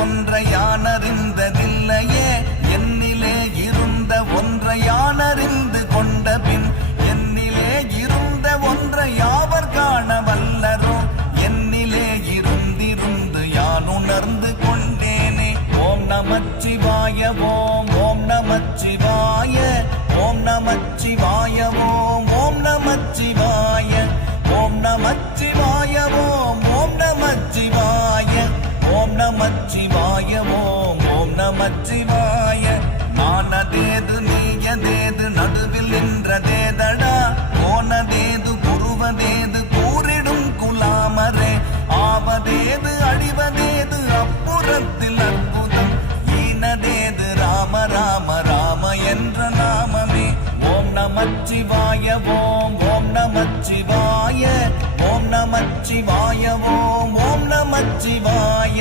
ஒன்றை யான் அறிந்ததில்லையே, என்னிலே இருந்த ஒன்றை யான் அறிந்து கொண்ட பின் என்னிலே இருந்த ஒன்றை யாவர் காண வல்லரோ, என்னிலே இருந்திருந்து யான் உணர்ந்து கொண்டேனே. ஓம் நமச்சிவாய ஓம் ஓம் நமச்சிவாய ஓம் நமச்சிவாய ஓம் ஓம் நமச்சிவாய ஓம் நமச்சிவாய ஓம் ஓம் நமச்சிவாய ஓம் நமச்சிவாய ஓம் ஓம் நமச்சிவாய. நானதேது நீயதேது நடுவில் நின்றதேதடா, போனதேது குருவதேது கூறிடும் குலாமரே, ஆவதேது அழிவதேது அப்புறத்தில் அற்புதம், ஈனதேது ராம ராம ராம என்ற நாமமே. ஓம் நமச்சிவாய ஓம் ஓம் நமச்சிவாய ஓம் நமச்சிவாய ஓம் ஓம் நமச்சிவாய.